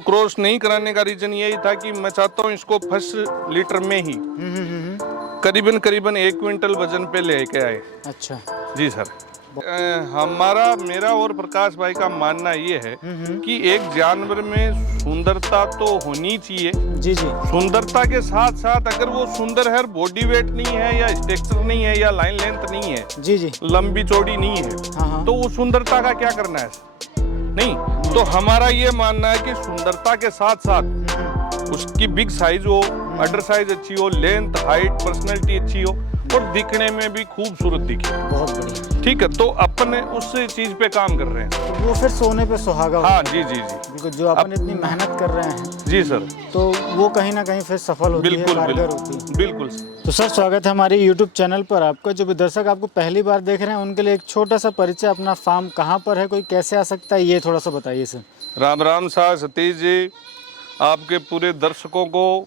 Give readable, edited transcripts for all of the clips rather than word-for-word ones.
Cross नहीं कराने का रीजन यही था कि मैं चाहता हूँ इसको फर्स्ट लीटर में ही करीबन करीबन 1 क्विंटल वजन पे लेके आए। अच्छा जी सर। मेरा और प्रकाश भाई का मानना ये है कि एक जानवर में सुंदरता तो होनी चाहिए। जी जी। सुंदरता के साथ साथ अगर वो सुंदर है, बॉडी वेट नहीं है या स्ट्रक्चर नहीं है या लाइन लेंथ नहीं है, जी जी, लंबी चौड़ी नहीं है, हाँ। तो वो सुंदरता का क्या करना है? नहीं, तो हमारा ये मानना है कि सुंदरता के साथ साथ उसकी बिग साइज हो, अंडर साइज अच्छी हो, लेंथ, हाइट, पर्सनैलिटी अच्छी हो और दिखने में भी खूबसूरत दिखे। बहुत बढ़िया। ठीक है, तो अपन उस चीज पे काम कर रहे हैं। तो वो फिर सोने पे सुहागा। हाँ जी जी जी, बिल्कुल। जो अपन इतनी मेहनत कर रहे हैं जी सर, तो वो कहीं ना कहीं फिर सफल होती है, कारगर होती है। बिल्कुल। तो सर, स्वागत है हमारे YouTube चैनल पर आपका। जो भी दर्शक आपको पहली बार देख रहे हैं उनके लिए एक छोटा सा परिचय, अपना फार्म कहाँ पर है, कोई कैसे आ सकता है, ये थोड़ा सा बताइए सर। राम राम साहब सतीश जी, आपके पूरे दर्शकों को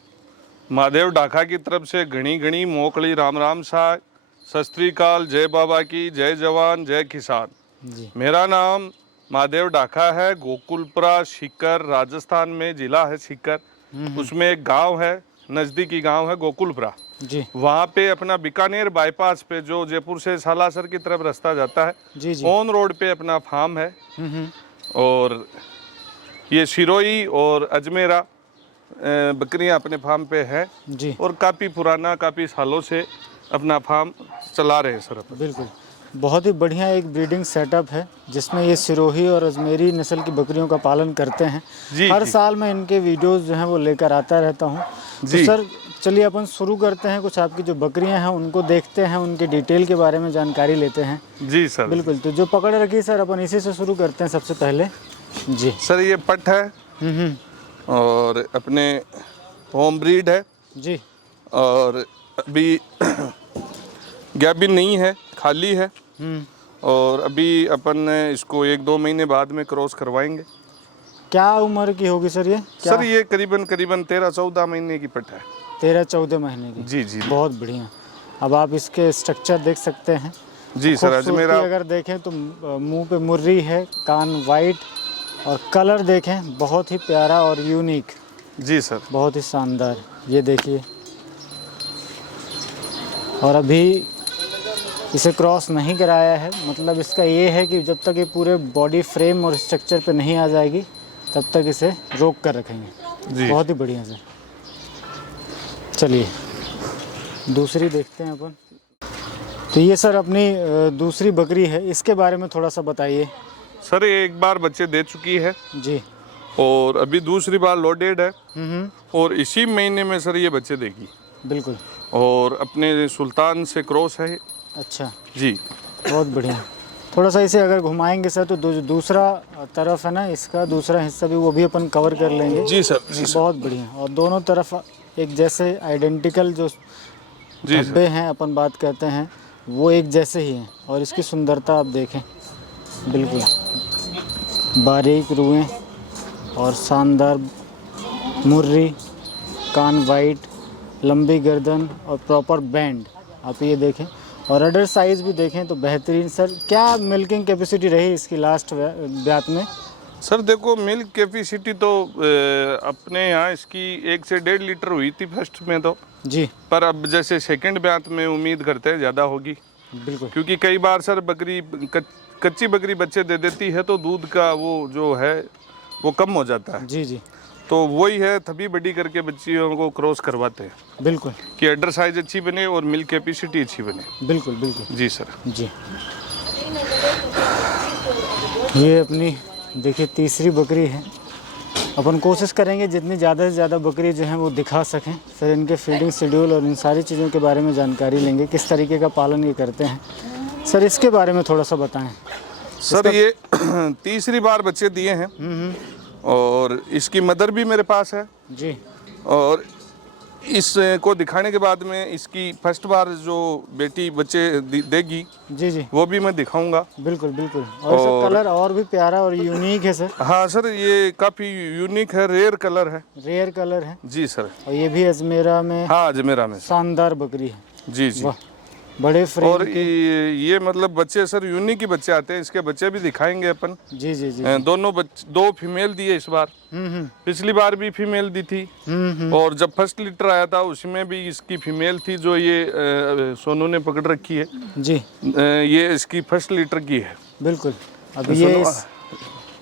महादेव ढाका की तरफ से घनी घनी मोकली राम राम साहब, सत श्री अकाल, जय बाबा की, जय जवान जय किसान जी। मेरा नाम महादेव ढाका है, गोकुलपुरा सीकर राजस्थान में जिला है सीकर, उसमें एक गांव है, नज़दीकी गांव है गोकुलपुरा जी। वहाँ पे अपना बीकानेर बाईपास पे जो जयपुर से सालासर की तरफ रास्ता जाता है, जी जी। ऑन रोड पे अपना फार्म है। और ये सिरोही और अजमेरा बकरियां अपने फार्म पे है जी। और काफ़ी पुराना, काफ़ी सालों से अपना फार्म चला रहे हैं सर अपन। बिल्कुल। बहुत ही बढ़िया एक ब्रीडिंग सेटअप है जिसमें ये सिरोही और अजमेरी नस्ल की बकरियों का पालन करते हैं। हर साल मैं इनके वीडियोस जो हैं वो लेकर आता रहता हूँ। तो सर चलिए अपन शुरू करते हैं, कुछ आपकी जो बकरियां हैं उनको देखते हैं, उनके डिटेल के बारे में जानकारी लेते हैं। जी सर। बिल्कुल। तो जो पकड़ रखी सर, अपन इसी से शुरू करते हैं सबसे पहले। जी सर, ये पट है और अपने होम ब्रीड है जी। और अभी गैबिन नहीं है, खाली है। और अभी अपन इसको 1-2 महीने बाद में क्रॉस करवाएंगे। क्या उम्र की होगी सर ये? सर ये करीबन 13-14 महीने की पट है। 13-14 महीने की। जी जी। बहुत बढ़िया। अब आप इसके स्ट्रक्चर देख सकते हैं। जी सर। अजमेरा अगर देखें तो मुंह पे मुर्री है, कान वाइट और कलर देखें बहुत ही प्यारा और यूनिक। जी सर। बहुत ही शानदार। ये देखिए। और अभी इसे क्रॉस नहीं कराया है, मतलब इसका ये है कि जब तक ये पूरे बॉडी फ्रेम और स्ट्रक्चर पे नहीं आ जाएगी तब तक इसे रोक कर रखेंगे। जी। बहुत ही बढ़िया सर। चलिए दूसरी देखते हैं अपन। तो ये सर अपनी दूसरी बकरी है, इसके बारे में थोड़ा सा बताइए। सर ये एक बार बच्चे दे चुकी है जी और अभी दूसरी बार लोडेड है और इसी महीने में सर ये बच्चे देगी। बिल्कुल। और अपने सुल्तान से क्रॉस है। अच्छा जी। बहुत बढ़िया। थोड़ा सा इसे अगर घुमाएंगे सर तो दूसरा तरफ है ना, इसका दूसरा हिस्सा भी वो भी अपन कवर कर लेंगे। जी सर। जी सर। बहुत बढ़िया। और दोनों तरफ एक जैसे आइडेंटिकल जो धब्बे हैं अपन बात करते हैं वो एक जैसे ही हैं। और इसकी सुंदरता आप देखें, बिल्कुल बारीक रुएं और शानदार मुर्री, कान वाइट, लंबी गर्दन और प्रॉपर बैंड आप ये देखें। और अडर साइज़ भी देखें तो बेहतरीन। सर क्या मिल्किंग कैपेसिटी रही इसकी लास्ट ब्यात में? सर देखो, मिल्क कैपेसिटी तो अपने यहाँ इसकी 1 से 1.5 लीटर हुई थी फर्स्ट में तो जी। पर अब जैसे सेकंड ब्यात में उम्मीद करते हैं ज़्यादा होगी। बिल्कुल। क्योंकि कई बार सर बकरी कच्ची बकरी बच्चे दे देती है तो दूध का वो जो है वो कम हो जाता है। जी जी। तो वही है, तभी बड़ी करके बच्चियों को क्रॉस करवाते हैं। बिल्कुल। कि अडर साइज अच्छी बने और मिल्क कैपेसिटी अच्छी बने। बिल्कुल बिल्कुल। जी सर। जी। ये अपनी देखिए तीसरी बकरी है। अपन कोशिश करेंगे जितनी ज़्यादा से ज़्यादा बकरी जो हैं वो दिखा सकें। फिर इनके फीडिंग शेड्यूल और इन सारी चीज़ों के बारे में जानकारी लेंगे, किस तरीके का पालन ये करते हैं। सर इसके बारे में थोड़ा सा बताएं। सर ये तीसरी बार बच्चे दिए हैं और इसकी मदर भी मेरे पास है जी। और इसको दिखाने के बाद में इसकी फर्स्ट बार जो बेटी बच्चे देगी जी जी वो भी मैं दिखाऊंगा। बिल्कुल बिल्कुल। और कलर और भी प्यारा और यूनिक है सर। हाँ सर, ये काफ़ी यूनिक है, रेयर कलर है। रेयर कलर है जी सर। और ये भी अजमेरा में, हाँ अजमेरा में शानदार बकरी है। जी जी। बड़े फ्रेम और ये मतलब बच्चे सर यूनिक ही बच्चे आते हैं, इसके बच्चे भी दिखाएंगे अपन। जी जी जी। दोनों दो फीमेल दिए इस बार। पिछली बार भी फीमेल दी थी। और जब फर्स्ट लीटर आया था उसमें भी इसकी फीमेल थी, जो ये सोनू ने पकड़ रखी है जी। ये इसकी फर्स्ट लीटर की है। बिल्कुल। अब ये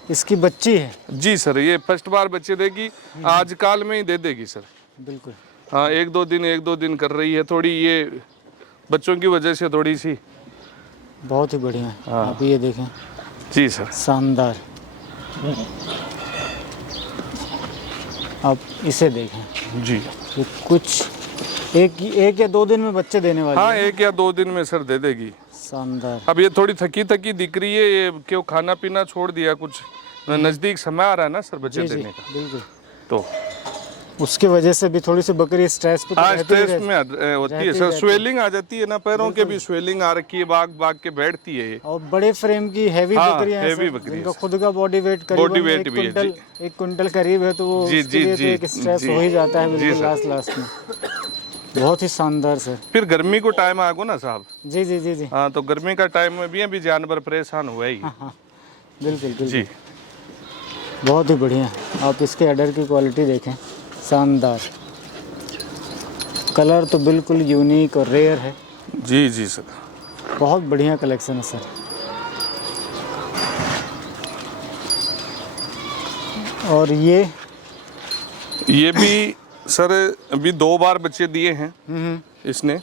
इसकी बच्ची है। जी सर, ये फर्स्ट बार बच्चे देगी, आज काल में ही दे देगी सर। बिल्कुल। हाँ, एक दो दिन कर रही है, थोड़ी ये बच्चों की वजह से थोड़ी सी। बहुत ही बढ़िया है। आप ये देखें। जी सर, शानदार। आप इसे देखें जी। ये कुछ एक या 2 दिन में बच्चे देने वाले हाँ, हैं। 1 या 2 दिन में सर दे देगी। शानदार। अब ये थोड़ी थकी दिख रही है, ये क्यों खाना पीना छोड़ दिया, कुछ नजदीक समय आ रहा है ना सर बच्चे देने का, बिल्कुल। तो उसके वजह से भी थोड़ी सी बकरी स्ट्रेस पे स्ट्रेस में होती है सर। स्वेलिंग आ जाती है ना, पैरों के भी स्वेलिंग आ रखी है, भाग के बैठती है ये। और बड़े फ्रेम की हैवी बकरियां हैं हैवी सर, बकरी जिनका खुद का बॉडी वेट करीबन 1 क्विंटल करीब है, तो वो उसके लिए तो एक स्ट्रेस हो ही जाता है बिल्कुल लास्ट में। बहुत ही शानदार सर। फिर गर्मी को टाइम आ गो ना साहब। जी जी जी जी। हाँ, तो गर्मी का टाइम में भी जानवर परेशान हुए ही। हाँ, बिल्कुल बिल्कुल जी। बहुत ही बढ़िया। आप इसके अडर की क्वालिटी देखें, शानदार। कलर तो बिल्कुल यूनिक और रेयर है। जी जी सर, बहुत बढ़िया कलेक्शन है सर। और ये भी सर अभी 2 बार बच्चे दिए हैं इसने।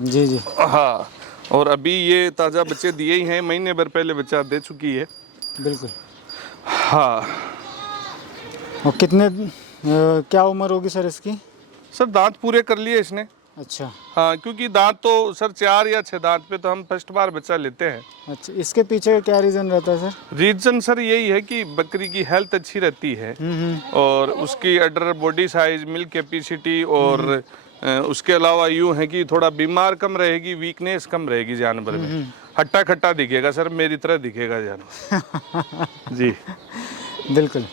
जी जी। हाँ, और अभी ये ताज़ा बच्चे दिए ही हैं, महीने भर पहले बच्चा दे चुकी है। बिल्कुल। हाँ। और कितने क्या उम्र होगी सर इसकी? सर दांत पूरे कर लिए इसने। अच्छा। हाँ, क्योंकि दांत तो सर 4 या 6 दांत पे तो हम फर्स्ट बार बच्चा लेते हैं। अच्छा, इसके पीछे का क्या रीज़न रहता है सर? रीजन सर यही है कि बकरी की हेल्थ अच्छी रहती है और उसकी अडर बॉडी साइज, मिल्क कैपेसिटी, और उसके अलावा यूँ है कि थोड़ा बीमार कम रहेगी, वीकनेस कम रहेगी जानवर में। हट्टा खट्टा दिखेगा सर, मेरी तरह दिखेगा जानवर। जी बिल्कुल,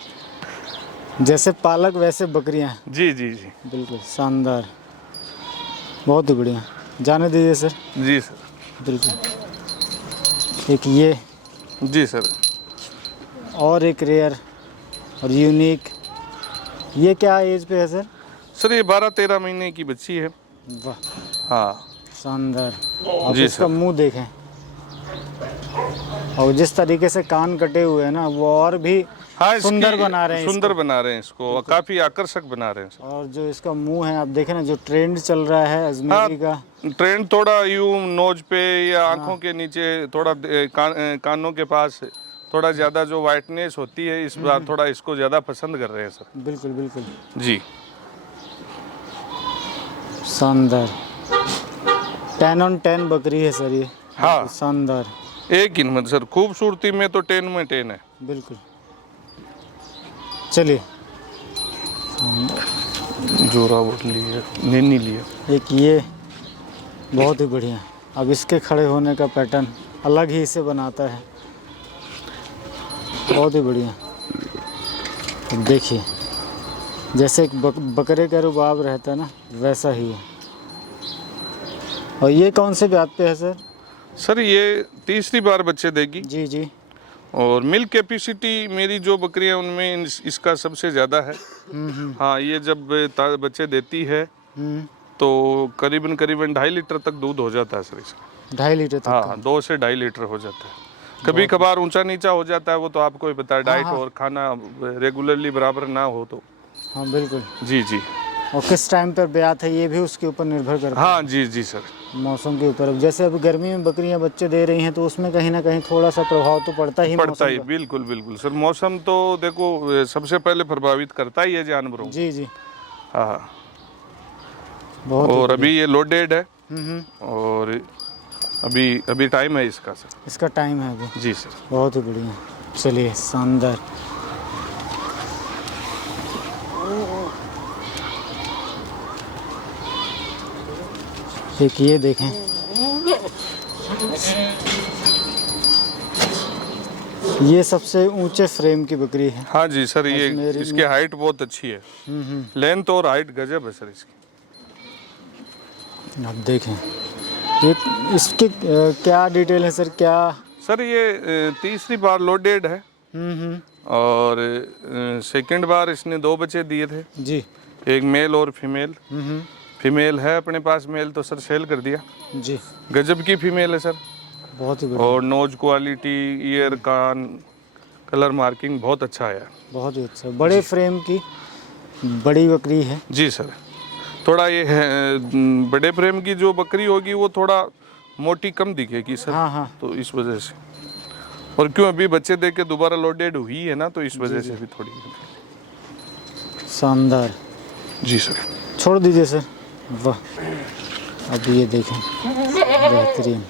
जैसे पालक वैसे बकरियां। जी जी जी। बिल्कुल शानदार, बहुत ही बढ़िया। जाने दीजिए सर। जी सर। बिल्कुल। एक ये। जी सर। और एक रेयर और यूनिक। ये क्या एज पे है सर? सर ये 12-13 महीने की बच्ची है। वाह, हाँ शानदार। आप जी इसका मुंह देखें, और जिस तरीके से कान कटे हुए हैं ना, वो और भी सुंदर बना रहे हैं। सुंदर बना रहे हैं इसको, काफी आकर्षक बना रहे हैं। और जो इसका मुंह है, आप देखें ना, जो ट्रेंड चल रहा है अजमेरी का। ट्रेंड थोड़ा यूं नोज पे या आंखों के नीचे, थोड़ा कानों के पास थोड़ा ज्यादा जो वाइटनेस होती है, इस बार थोड़ा इसको ज्यादा पसंद कर रहे हैं सर। बिल्कुल बिल्कुल जी। शानदार 10 on 10 बकरी है सर ये। हाँ, शानदार। एक इनमें सर खूबसूरती में तो 10 में 10 है। बिल्कुल। चलिए, जोरा बोट लिए, नैनी लिए। एक ये बहुत ही बढ़िया। अब इसके खड़े होने का पैटर्न अलग ही इसे बनाता है, बहुत ही बढ़िया। देखिए, जैसे एक बकरे का रुबाब रहता है ना, वैसा ही है। और ये कौन से ब्यात पे है सर? सर ये तीसरी बार बच्चे देगी। जी जी। और मिल्क कैपेसिटी मेरी जो बकरियां उनमें इसका सबसे ज़्यादा है। हाँ, ये जब बच्चे देती है तो करीबन 2.5 लीटर तक दूध हो जाता है सर इसका। 2.5 लीटर तक? हाँ, 2 से 2.5 लीटर हो जाता है। कभी कभार ऊंचा नीचा हो जाता है, वो तो आपको ही पता है, डाइट और खाना रेगुलरली बराबर ना हो तो। हाँ बिल्कुल। जी जी। और किस टाइम पर ब्यात है ये भी उसके ऊपर निर्भर करता है। हाँ जी जी सर। मौसम के ऊपर। जैसे अभी गर्मी में बकरियां बच्चे दे रही हैं, तो उसमें कहीं ना कहीं थोड़ा सा प्रभाव तो पड़ता ही है। बिल्कुल बिल्कुल सर, मौसम तो देखो सबसे पहले प्रभावित करता ही है जानवरों। जी जी। हाँ। बहुत। और अभी ये लोडेड है और अभी टाइम है इसका सर। इसका टाइम है अभी? जी सर। बहुत ही बढ़िया। चलिए, शानदार। एक ये देखें, ये सबसे ऊंचे फ्रेम की बकरी है। हाँ जी सर, ये इसकी हाइट बहुत अच्छी है। लेंथ और हाइट गजब है सर इसकी। आप देखें, ये इसकी क्या डिटेल है सर, क्या? सर ये तीसरी बार लोडेड है हम्म। और सेकंड बार इसने 2 बच्चे दिए थे जी। एक मेल और फीमेल। फीमेल है अपने पास, मेल तो सर सेल कर दिया। जी। गजब की फीमेल है सर, बहुत ही बढ़िया। और नोज क्वालिटी, ईयर, कान, कलर मार्किंग बहुत अच्छा है। बहुत ही अच्छा, बड़े फ्रेम की बड़ी बकरी है। जी सर, थोड़ा ये है बड़े फ्रेम की जो बकरी होगी वो थोड़ा मोटी कम दिखेगी सर। हाँ हाँ। तो इस वजह से, और क्यों अभी बच्चे देख के दोबारा लोडेड हुई है ना, तो इस वजह से भी थोड़ी। शानदार। जी सर। छोड़ दीजिए सर। वाह, अब ये देखें, बेहतरीन।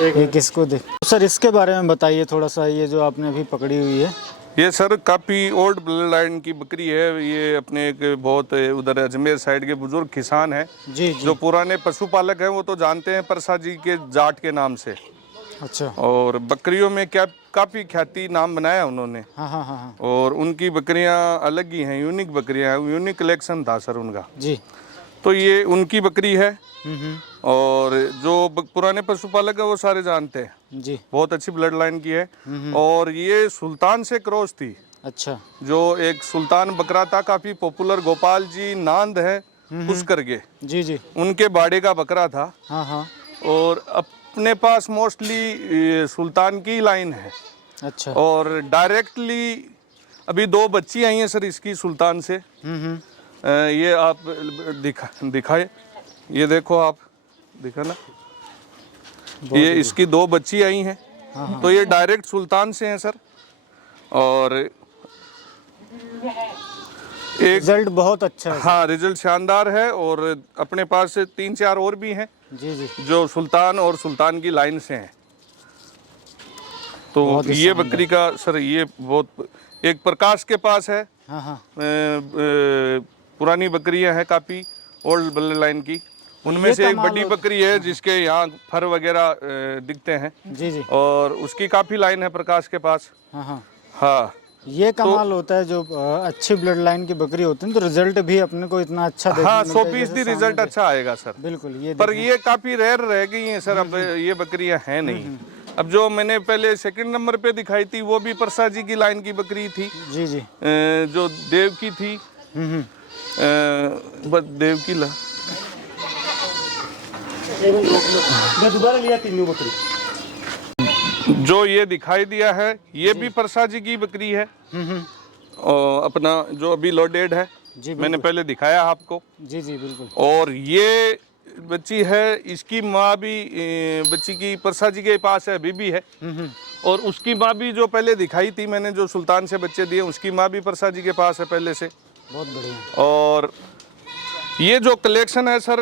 एक इसको देख सर, इसके बारे में बताइए थोड़ा सा, ये जो आपने अभी पकड़ी हुई है। ये सर काफ़ी ओल्ड ब्लड लाइन की बकरी है। ये अपने एक बहुत उधर अजमेर साइड के बुजुर्ग किसान हैं। जी। जो पुराने पशुपालक हैं वो तो जानते हैं परसा जी के जाट के नाम से। अच्छा। और बकरियों में क्या काफ़ी ख्याति नाम बनाया उन्होंने। हाँ हाँ हाँ हाँ। और उनकी बकरियां अलग ही हैं, यूनिक बकरियां हैं, यूनिक कलेक्शन था सर उनका। जी। तो ये उनकी बकरी है। और जो पुराने पशुपालक है वो सारे जानते हैं। जी। बहुत अच्छी ब्लड लाइन की है। और ये सुल्तान से क्रॉस थी। अच्छा। जो एक सुल्तान बकरा था, काफ़ी पॉपुलर, गोपाल जी नांद है उस करके। जी जी। उनके बाड़े का बकरा था। हाँ हाँ। और अपने पास मोस्टली सुल्तान की लाइन है। अच्छा। और डायरेक्टली अभी 2 बच्ची आई हैं सर इसकी सुल्तान से। ये आप दिखाए, ये देखो आप, दिखा ना, ये इसकी 2 बच्ची आई हैं। तो ये डायरेक्ट सुल्तान से हैं सर। और एक रिजल्ट बहुत अच्छा है। हाँ, रिजल्ट शानदार है। और अपने पास 3-4 और भी हैं जी जी। जो सुल्तान और सुल्तान की लाइन से हैं। तो ये बकरी का सर, ये बहुत, एक प्रकाश के पास है। हाँ हाँ। पुरानी बकरियां हैं काफ़ी ओल्ड ब्लड लाइन की, उनमें से एक बड़ी बकरी है जिसके यहाँ फर वगैरह दिखते हैं। जी जी। और उसकी काफ़ी लाइन है प्रकाश के पास। हाँ हाँ। हाँ, ये कमाल होता है, जो अच्छी ब्लड लाइन की बकरी होती है तो रिजल्ट भी अपने को इतना अच्छा देखने हाँ, मिलता है। 100% रिजल्ट अच्छा आएगा सर। बिल्कुल। ये पर ये काफ़ी रेयर रह गई हैं सर, अब ये बकरियां हैं नहीं। अब जो मैंने पहले सेकंड नंबर पे दिखाई थी वो भी परसा जी की लाइन की बकरी थी। जी जी। जो देव की थी। देव की ला दोबारा लिया 3 बकरी। जो ये दिखाई दिया है ये भी परसा जी की बकरी है। और अपना जो अभी लोडेड है, मैंने पहले दिखाया आपको। जी जी बिल्कुल। और ये बच्ची है, इसकी माँ भी बच्ची की परसा जी के पास है, अभी भी है। और उसकी माँ भी जो पहले दिखाई थी मैंने, जो सुल्तान से बच्चे दिए, उसकी माँ भी परसा जी के पास है पहले से। बहुत बढ़िया। और ये जो कलेक्शन है सर,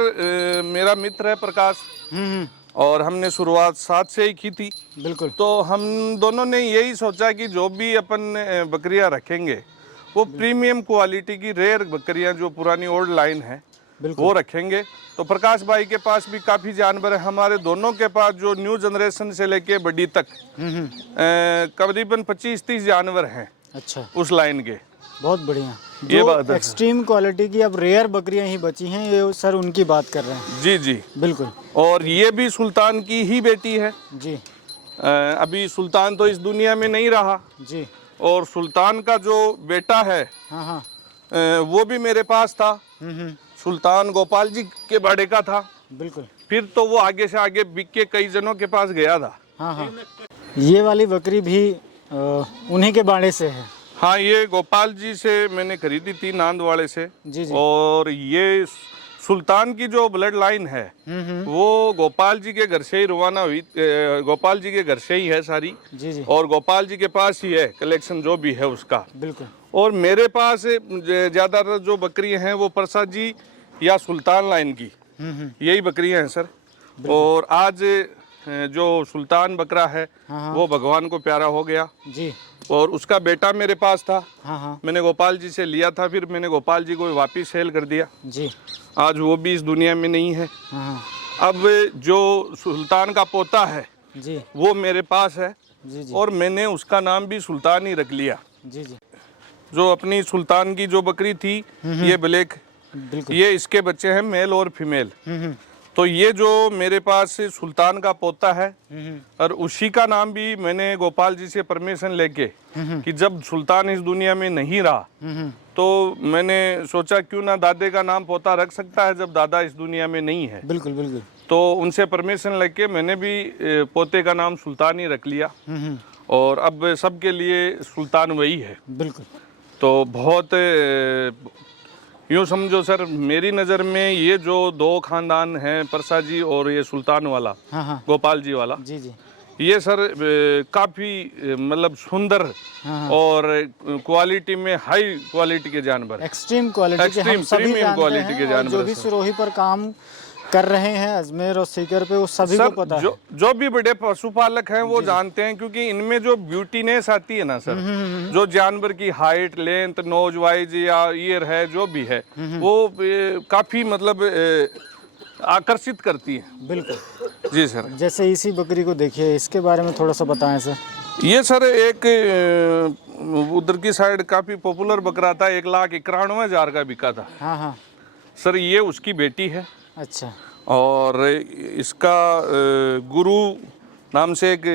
मेरा मित्र है प्रकाश, और हमने शुरुआत साथ से ही की थी। बिल्कुल। तो हम दोनों ने यही सोचा कि जो भी अपन बकरियां रखेंगे वो प्रीमियम क्वालिटी की रेयर बकरियां, जो पुरानी ओल्ड लाइन है, वो रखेंगे। तो प्रकाश भाई के पास भी काफ़ी जानवर है, हमारे दोनों के पास जो न्यू जनरेशन से लेके बड़ी तक करीबन 25-30 जानवर हैं। अच्छा। उस लाइन के। बहुत बढ़िया। ये बात है, एक्सट्रीम क्वालिटी की अब रेयर बकरियां ही बची हैं, ये सर उनकी बात कर रहे हैं। जी जी बिल्कुल। और ये भी सुल्तान की ही बेटी है जी। अभी सुल्तान तो इस दुनिया में नहीं रहा जी। और सुल्तान का जो बेटा है, हाँ हाँ, वो भी मेरे पास था। सुल्तान गोपाल जी के बाड़े का था। बिल्कुल। फिर तो वो आगे से आगे बिक के कई जनों के पास गया था। हाँ हाँ, ये वाली बकरी भी उन्हीं के बाड़े से है। हाँ, ये गोपाल जी से मैंने खरीदी थी, नांदवाड़े से। जी जी। और ये सुल्तान की जो ब्लड लाइन है वो गोपाल जी के घर से ही रवाना हुई, गोपाल जी के घर से ही है सारी। जी जी। और गोपाल जी के पास ही है कलेक्शन जो भी है उसका। बिल्कुल। और मेरे पास ज़्यादातर जो बकरियां हैं वो प्रसाद जी या सुल्तान लाइन की यही बकरियां हैं सर। और आज जो सुल्तान बकरा है वो भगवान को प्यारा हो गया जी। और उसका बेटा मेरे पास था। हाँ हाँ। मैंने गोपाल जी से लिया था, फिर मैंने गोपाल जी को वापिस सेल कर दिया जी। आज वो भी इस दुनिया में नहीं है। हाँ। अब जो सुल्तान का पोता है जी वो मेरे पास है। जी जी। और मैंने उसका नाम भी सुल्तान ही रख लिया। जी जी। जो अपनी सुल्तान की जो बकरी थी ये ब्लैक, बिल्कुल। ये इसके बच्चे हैं मेल और फीमेल। तो ये जो मेरे पास सुल्तान का पोता है और उसी का नाम भी मैंने गोपाल जी से परमिशन लेके कि जब सुल्तान इस दुनिया में नहीं रहा तो मैंने सोचा क्यों ना दादे का नाम पोता रख सकता है जब दादा इस दुनिया में नहीं है। बिल्कुल बिल्कुल। तो उनसे परमिशन लेके मैंने भी पोते का नाम सुल्तान ही रख लिया और अब सबके लिए सुल्तान वही है। बिल्कुल। तो बहुत यूँ समझो सर, मेरी नज़र में ये जो दो खानदान हैं, परसा जी और ये सुल्तान वाला, हाँ गोपाल जी वाला, जी जी, ये सर काफ़ी मतलब सुंदर और क्वालिटी में हाई क्वालिटी के जानवर, एक्सट्रीम क्वालिटी के, हम सभी जानते हैं, और जो भी सिरोही पर काम कर रहे हैं अजमेर और सीकर पे, वो सभी को पता है। जो भी बड़े पशुपालक हैं वो जानते हैं, क्योंकि इनमें जो ब्यूटीनेस आती है ना सर, जो जानवर की हाइट, लेंथ, नोज वाइज या ईयर है, जो भी है वो काफी मतलब आकर्षित करती है। बिल्कुल जी सर। जैसे इसी बकरी को देखिए, इसके बारे में थोड़ा सा बताएं सर। ये सर एक उधर की साइड काफी पॉपुलर बकरा था, 1,91,000 का बिका था। हाँ सर ये उसकी बेटी है। अच्छा। और इसका गुरु नाम से एक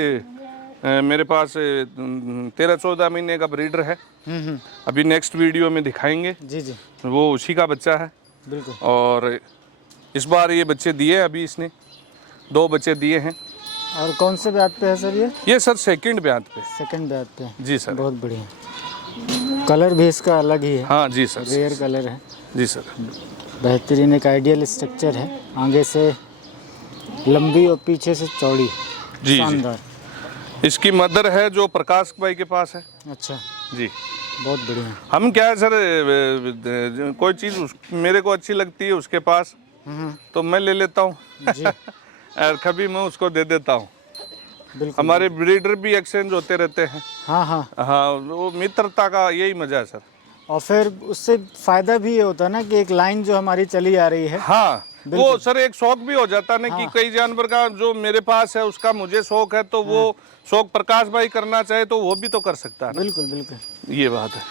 मेरे पास 13-14 महीने का ब्रीडर है। अभी नेक्स्ट वीडियो में दिखाएंगे। जी जी, वो उसी का बच्चा है। बिल्कुल। और इस बार ये बच्चे दिए, अभी इसने 2 बच्चे दिए हैं। और कौन से ब्यात पे है सर ये सर सेकंड ब्यात पे। सेकंड ब्यात पे। जी सर। बहुत बढ़िया। कलर भी इसका अलग ही है। हाँ जी सर, रेयर कलर है। जी सर। बेहतरीन एक आइडियल स्ट्रक्चर है, आगे से लंबी और पीछे से चौड़ी। जी शानदार। इसकी मदर है जो प्रकाश भाई के पास है। अच्छा जी, बहुत बढ़िया। हम क्या है सर, कोई चीज़ मेरे को अच्छी लगती है उसके पास तो मैं ले लेता हूँ जी। और कभी मैं उसको दे देता हूँ। बिल्कुल। हमारे ब्रीडर भी एक्सचेंज होते रहते हैं। हाँ, वो मित्रता का यही मजा है सर। और फिर उससे फायदा भी ये होता है ना कि एक लाइन जो हमारी चली आ रही है। हाँ, वो सर एक शौक भी हो जाता है ना कि कई जानवर का जो मेरे पास है उसका मुझे शौक है, तो वो शौक प्रकाश भाई करना चाहे तो वो भी तो कर सकता है। बिल्कुल बिल्कुल, ये बात है।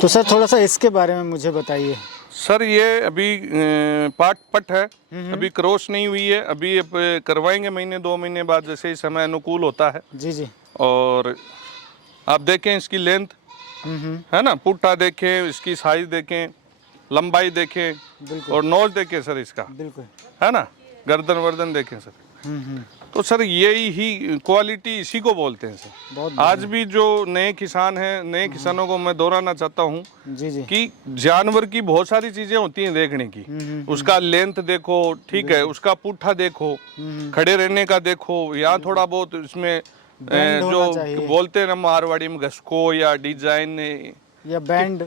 तो सर थोड़ा सा इसके बारे में मुझे बताइए। सर ये अभी पाट पट है, अभी क्रॉस नहीं हुई है, अभी करवाएंगे महीने 2 महीने बाद, जैसे ही समय अनुकूल होता है। जी जी। और आप देखें इसकी लेंथ है ना, पुट्ठा देखें, इसकी साइज देखें, लंबाई देखें और नोज देखें सर इसका, बिल्कुल है ना, गर्दन वर्दन देखें सर। तो सर यही ही क्वालिटी इसी को बोलते हैं सर। आज भी जो नए किसान हैं, नए किसानों को मैं दोहराना चाहता हूँ कि जानवर की बहुत सारी चीजें होती हैं देखने की। उसका लेंथ देखो, ठीक है, उसका पुट्ठा देखो, खड़े रहने का देखो, यहाँ थोड़ा बहुत इसमें जो बोलते हैं ना मारवाड़ी में घसको या डिजाइन या बैंड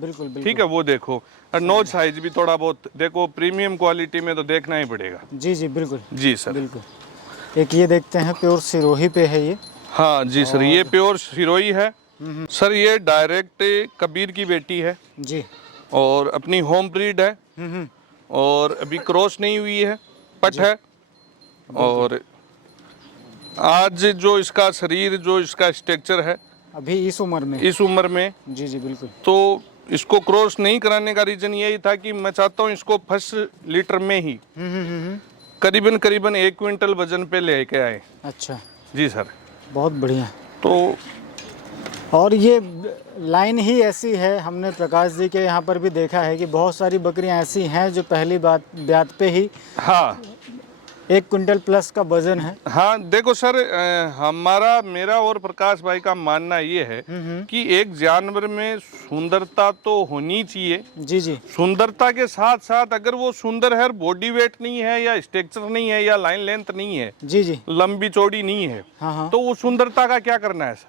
बिल्कुल, ठीक है, वो देखो। और नोज साइज भी थोड़ा बहुत देखो, प्रीमियम क्वालिटी में तो देखना ही पड़ेगा। जी जी बिल्कुल। जी सर। बिल्कुल। एक ये देखते हैं, प्योर सिरोही पे है ये। हाँ जी सर, ये प्योर सिरोही है सर। ये डायरेक्ट कबीर की बेटी है जी, और अपनी होम ब्रीड है और अभी क्रॉस नहीं हुई है, पट है। और आज जो इसका शरीर, जो इसका स्ट्रक्चर है अभी इस उम्र में जी जी बिल्कुल, तो इसको क्रॉस नहीं कराने का रीजन यही था कि मैं चाहता हूँ इसको फर्स्ट लीटर में ही करीबन 1 क्विंटल वजन पे लेके आए। अच्छा जी सर, बहुत बढ़िया। तो और ये लाइन ही ऐसी है, हमने प्रकाश जी के यहाँ पर भी देखा है कि बहुत सारी बकरियाँ ऐसी हैं जो पहली ब्यात पे ही हाँ 1 क्विंटल प्लस का वजन है। हाँ देखो सर, मेरा और प्रकाश भाई का मानना ये है कि एक जानवर में सुंदरता तो होनी चाहिए। जी जी। सुंदरता के साथ साथ अगर वो सुंदर है, बॉडी वेट नहीं है या स्ट्रक्चर नहीं है या लाइन लेंथ नहीं है, जी जी, लंबी चौड़ी नहीं है, हाँ। तो वो सुंदरता का क्या करना है सर?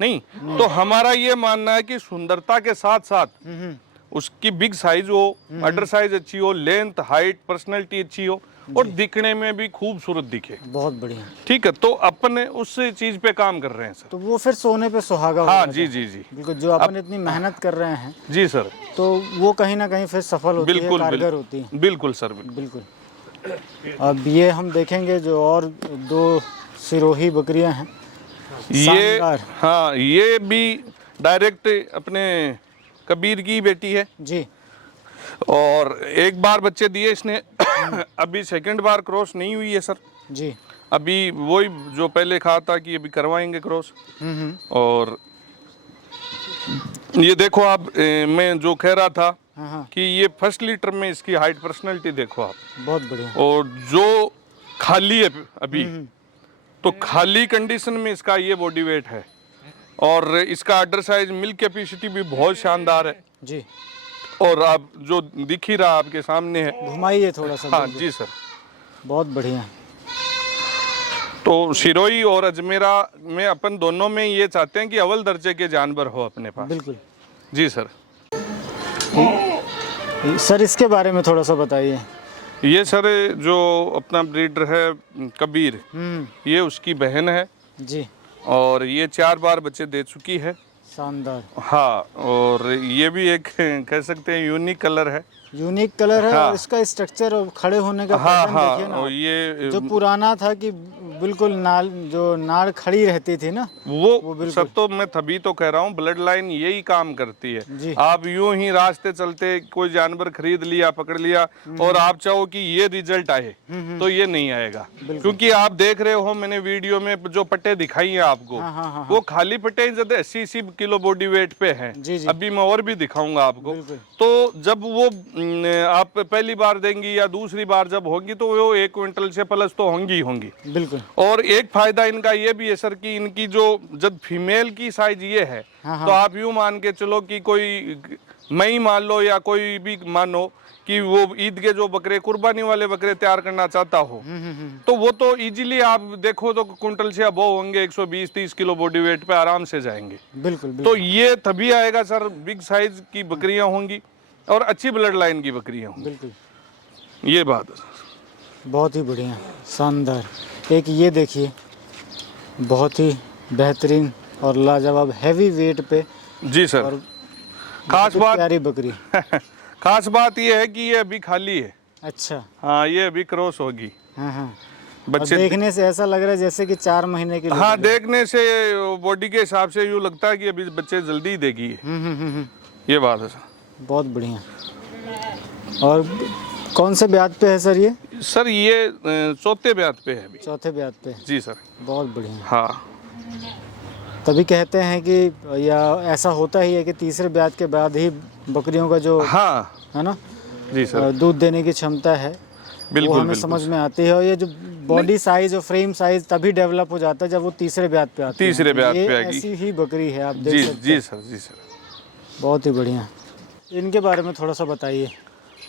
नहीं। तो हमारा ये मानना है कि सुंदरता के साथ साथ उसकी बिग साइज हो, अडर साइज अच्छी हो, लेंथ, हाइट, पर्सनैलिटी अच्छी हो और दिखने में भी खूबसूरत दिखे। बहुत बढ़िया। ठीक है, तो अपन उस चीज पे काम कर रहे हैं सर। तो वो फिर सोने पे सुहागा। हाँ जी जी जी बिल्कुल, जो अपन इतनी मेहनत कर रहे हैं जी सर, तो वो कहीं ना कहीं फिर सफल होती है, कारगर होती है। बिल्कुल सर, बिल्कुल। अब ये हम देखेंगे जो और 2 सिरोही बकरियां हैं, ये हाँ, ये भी डायरेक्ट अपने कबीर की बेटी है जी। और एक बार बच्चे दिए इसने अभी सेकंड बार क्रॉस नहीं हुई है सर जी। अभी वही जो पहले कहा था कि अभी करवाएंगे क्रॉस। और ये देखो आप मैं जो कह रहा था कि ये फर्स्ट लीटर में इसकी हाइट पर्सनैलिटी देखो आप, बहुत बढ़िया। और जो खाली है अभी तो खाली कंडीशन में इसका ये बॉडी वेट है, और इसका अडर साइज मिल्क कैपेसिटी भी बहुत शानदार है जी। और आप जो दिख ही रहा आपके सामने है, घुमाइए थोड़ा सा। हाँ जी सर, बहुत बढ़िया। तो सिरोही और अजमेरा में अपन दोनों में ये चाहते हैं कि अव्वल दर्जे के जानवर हो अपने पास। बिल्कुल जी सर। सर इसके बारे में थोड़ा सा बताइए। ये सर जो अपना ब्रीडर है कबीर, ये उसकी बहन है जी, और ये 4 बार बच्चे दे चुकी है। शानदार। हाँ, और ये भी एक कह सकते हैं यूनिक कलर है। यूनिक कलर है। हाँ। और इसका स्ट्रक्चर और खड़े होने का हाँ पैटर्न हाँ, देखिए ना। और ये जो पुराना था कि बिल्कुल नाड़ खड़ी रहती थी ना, वो सब तो मैं तभी तो कह रहा हूँ, ब्लड लाइन यही काम करती है जी। आप यूं ही रास्ते चलते कोई जानवर खरीद लिया, पकड़ लिया और आप चाहो कि ये रिजल्ट आए तो ये नहीं आएगा, क्योंकि आप देख रहे हो मैंने वीडियो में जो पट्टे दिखाई है आपको, हाँ, वो खाली पट्टे 80-80 किलो बॉडी वेट पे हैं। जी, जी। अभी मैं और भी दिखाऊंगा आपको। तो जब वो आप पहली बार देंगी या दूसरी बार जब होगी तो वो 1 क्विंटल से प्लस तो होंगी बिल्कुल। और एक फायदा इनका ये भी है सर कि इनकी जो जब फीमेल की साइज ये है, तो आप यूं मान के चलो कि कोई मैं ही मान लो या कोई भी मानो कि वो ईद के जो बकरे, कुर्बानी वाले बकरे तैयार करना चाहता हो तो वो तो इजीली आप देखो तो कुंटल से अबव होंगे, 120-30 किलो बॉडी वेट पे आराम से जाएंगे। बिल्कुल। तो ये तभी आएगा सर बिग साइज की बकरियां होंगी और अच्छी ब्लड लाइन की बकरियां होंगी। बिल्कुल, ये बात है। बहुत ही बढ़िया, शानदार। एक ये देखिए, बहुत ही बेहतरीन और लाजवाब हैवी वेट पे। जी सर। और खास बात प्यारी बकरी। खास बात ये है कि ये अभी खाली है। अच्छा। हाँ, ये अभी क्रॉस होगी। हाँ। बच्चे देखने से ऐसा लग रहा है जैसे कि 4 महीने की। हाँ, देखने से बॉडी के हिसाब से यूँ लगता है कि अभी बच्चे जल्दी ही देगी। ये बात है सर। बहुत बढ़िया। और कौन से ब्याज पे है सर ये? सर ये चौथे ब्याज पे है अभी। चौथे ब्याज पे। जी सर। बहुत बढ़िया। हाँ, तभी कहते हैं कि या ऐसा होता ही है कि तीसरे ब्याज के बाद ही बकरियों का जो हाँ है ना, जी सर, दूध देने की क्षमता है बिल्कुल, वो हमें समझ में आती है। और ये जो बॉडी साइज और फ्रेम साइज तभी डेवलप हो जाता है जब वो तीसरे ब्याज पे आती है। तीसरे ब्याज पे आएगी। ऐसी ही बकरी है, आप देख जी सकते जी सर। जी सर, बहुत ही बढ़िया। इनके बारे में थोड़ा सा बताइए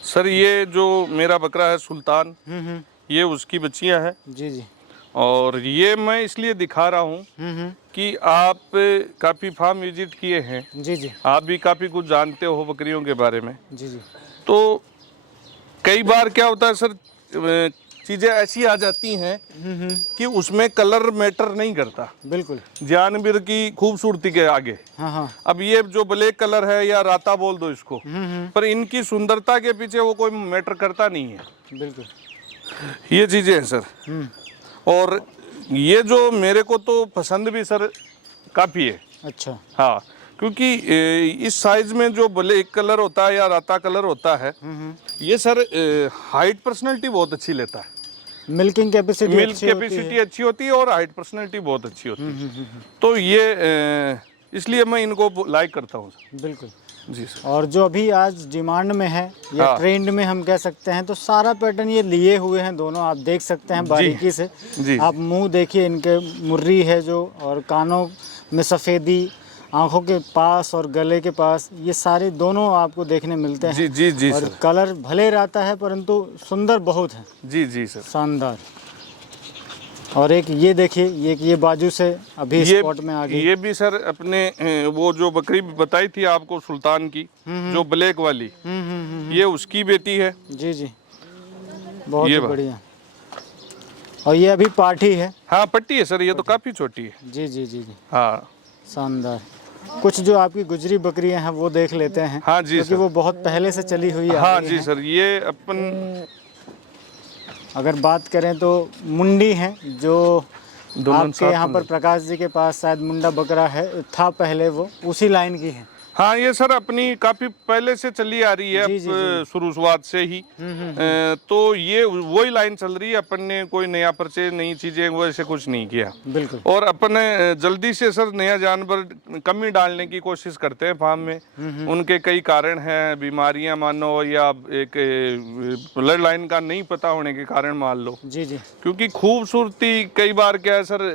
सर। ये जो मेरा बकरा है सुल्तान, ये उसकी बच्चियां हैं। जी जी। और ये मैं इसलिए दिखा रहा हूँ कि आप काफ़ी फार्म विजिट किए हैं। जी जी। आप भी काफ़ी कुछ जानते हो बकरियों के बारे में। जी जी। तो कई बार क्या होता है सर, चीज़ें ऐसी आ जाती हैं कि उसमें कलर मैटर नहीं करता। बिल्कुल। जानवर की खूबसूरती के आगे। हाँ। अब ये जो ब्लैक कलर है या राता बोल दो इसको, पर इनकी सुंदरता के पीछे वो कोई मैटर करता नहीं है। बिल्कुल, ये चीज़ें हैं सर। और ये जो मेरे को तो पसंद भी सर काफ़ी है। अच्छा। हाँ, क्योंकि इस साइज में जो ब्लैक कलर होता है या राता कलर होता है, ये सर हाइट पर्सनैलिटी बहुत अच्छी लेता है। मिल्किंग कैपेसिटी अच्छी होती है और हाइट पर्सनैलिटी बहुत अच्छी होती है। तो ये इसलिए मैं इनको लाइक करता हूँ। बिल्कुल जी सर। और जो अभी आज डिमांड में है या हाँ। ट्रेंड में हम कह सकते हैं, तो सारा पैटर्न ये लिए हुए हैं दोनों, आप देख सकते हैं बारीकी से। जी। आप मुंह देखिए, इनके मुर्री है जो, और कानों में सफ़ेदी, आंखों के पास और गले के पास, ये सारे दोनों आपको देखने मिलते हैं। जी जी जी और सर। कलर भले रहता है परंतु सुंदर बहुत है। जी जी सर। शानदार। और एक ये देखिए, ये बाजू से अभी स्पॉट में आ गई। ये भी सर अपने वो जो बकरी बताई थी आपको सुल्तान की, जो ब्लैक वाली, ये उसकी बेटी है। जी जी। बहुत ही बढ़िया। और ये अभी पाठी है। हाँ, पट्टी है सर, ये तो काफ़ी छोटी है। जी जी जी जी। हाँ, शानदार। कुछ जो आपकी गुजरी बकरियां हैं वो देख लेते हैं। हाँ जी क्योंकि वो बहुत पहले से चली हुई है। हाँ जी सर। ये अपन अगर बात करें तो मुंडी है जो आपके यहाँ पर प्रकाश जी के पास शायद मुंडा बकरा है, था पहले, वो उसी लाइन की है। हाँ ये सर अपनी काफी पहले से चली आ रही है, शुरुआत से ही। तो ये वही लाइन चल रही है, अपन ने कोई नया परचेज, नई चीजें वैसे कुछ नहीं किया। बिल्कुल। और अपन जल्दी से सर नया जानवर कम ही डालने की कोशिश करते हैं फार्म में। उनके कई कारण हैं, बीमारियां मानो या एक ब्लड लाइन का नहीं पता होने के कारण मान लो। जी जी। क्योंकि खूबसूरती कई बार क्या है सर,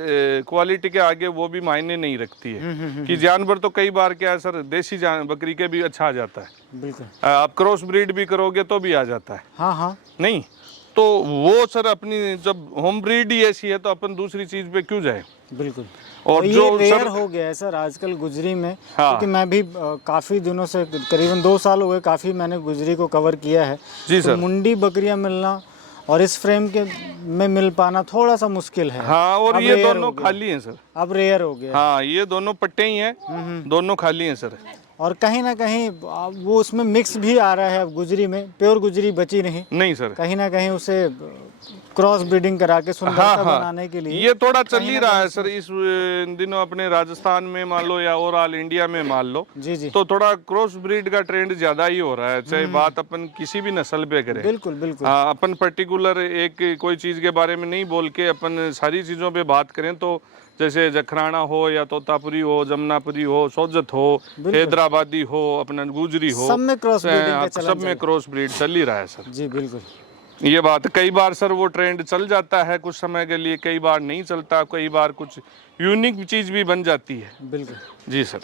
क्वालिटी के आगे वो भी मायने नहीं रखती है। कि जानवर तो कई बार क्या है सर, देसी बकरी के भी अच्छा आ जाता है। बिल्कुल। आप क्रॉस ब्रीड भी करोगे तो भी आ जाता है। हाँ हाँ। नहीं तो वो सर अपनी जब होम ब्रीड ही ऐसी है तो अपन दूसरी चीज पे क्यों जाए। बिल्कुल। और ये जो रेयर सर हो गया है सर आजकल गुजरी में। हाँ। क्योंकि मैं भी काफ़ी दिनों से, करीबन 2 साल हो गए, काफ़ी मैंने गुजरी को कवर किया है। जी तो सर। मुंडी बकरियां मिलना और इस फ्रेम के में मिल पाना थोड़ा सा मुश्किल है। हाँ और अब ये रेयर दोनों हो गया। खाली हैं सर। अब रेयर हो गया। हाँ ये दोनों पट्टे ही हैं, दोनों खाली हैं सर। और कहीं ना कहीं वो उसमें मिक्स भी आ रहा है। अब गुजरी में प्योर गुजरी बची नहीं सर, कहीं ना कहीं उसे क्रॉस ब्रीडिंग करा के सुंदरता बनाने के लिए ये थोड़ा चल ही रहा है सर इस दिनों अपने राजस्थान में मान लो या और ऑल इंडिया में मान लो। जी जी। तो थोड़ा क्रॉस ब्रीड का ट्रेंड ज्यादा ही हो रहा है, चाहे बात अपन किसी भी नस्ल पे करें। बिल्कुल बिल्कुल। हाँ अपन पर्टिकुलर एक कोई चीज के बारे में नहीं बोल के अपन सारी चीजों पे बात करें तो जैसे जखराना हो या तोतापुरी हो, जमुनापुरी हो, सोजत हो, हैदराबादी हो, अपना गुजरी हो, सब में क्रॉस ब्रीडिंग का चलन सब में क्रॉस ब्रीड चल ही रहा है सर। जी बिल्कुल। ये बात कई बार सर वो ट्रेंड चल जाता है कुछ समय के लिए, कई बार नहीं चलता, कई बार कुछ यूनिक चीज भी बन जाती है। बिल्कुल जी सर।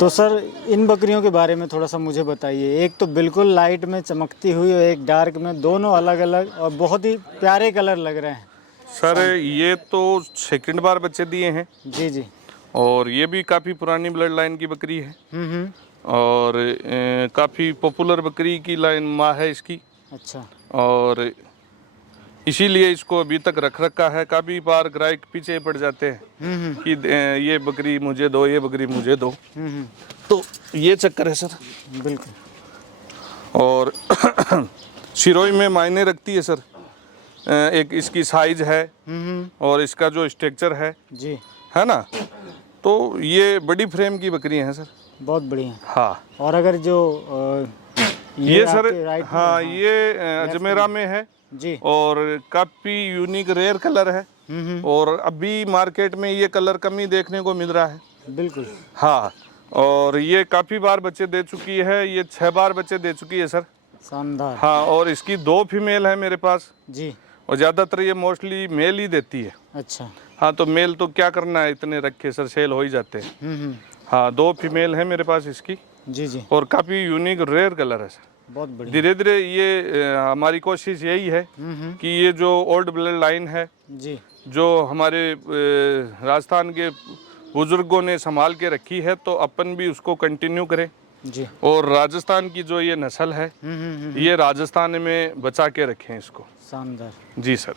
तो सर इन बकरियों के बारे में थोड़ा सा मुझे बताइए। एक तो बिल्कुल लाइट में चमकती हुई और एक डार्क में, दोनों अलग अलग और बहुत ही प्यारे कलर लग रहे हैं सर। ये तो सेकंड बार बच्चे दिए हैं। जी जी। और ये भी काफ़ी पुरानी ब्लड लाइन की बकरी है। और काफ़ी पॉपुलर बकरी की लाइन माँ है इसकी। अच्छा। और इसीलिए इसको अभी तक रख रखा है। काफ़ी बार ग्राहक पीछे पड़ जाते हैं कि ये बकरी मुझे दो, ये बकरी मुझे दो। तो ये चक्कर है सर। बिल्कुल। और सिरोही में मायने रखती है सर। एक इसकी साइज है और इसका जो स्ट्रक्चर है जी, है ना, तो ये बड़ी फ्रेम की बकरियां हैं सर, बहुत बढ़िया। हाँ। और अगर जो ये सर हाँ ये अजमेरा में है जी, और काफ़ी यूनिक रेयर कलर है। और अभी मार्केट में ये कलर कम ही देखने को मिल रहा है। बिल्कुल। हाँ और ये काफ़ी बार बच्चे दे चुकी है, ये 6 बार बच्चे दे चुकी है सर। शानदार। हाँ और इसकी 2 फीमेल है मेरे पास जी। और ज़्यादातर ये मोस्टली मेल ही देती है। अच्छा। हाँ तो मेल तो क्या करना है, इतने रखे सर, सेल हो ही जाते हैं। हाँ 2 फीमेल है मेरे पास इसकी। जी जी। और काफ़ी यूनिक रेयर कलर है सर। बहुत बढ़िया। धीरे धीरे ये हमारी कोशिश यही है कि ये जो ओल्ड ब्लड लाइन है जी, जो हमारे राजस्थान के बुजुर्गों ने संभाल के रखी है, तो अपन भी उसको कंटिन्यू करें जी। और राजस्थान की जो ये नस्ल है ये राजस्थान में बचा के रखें इसको। शानदार। जी सर।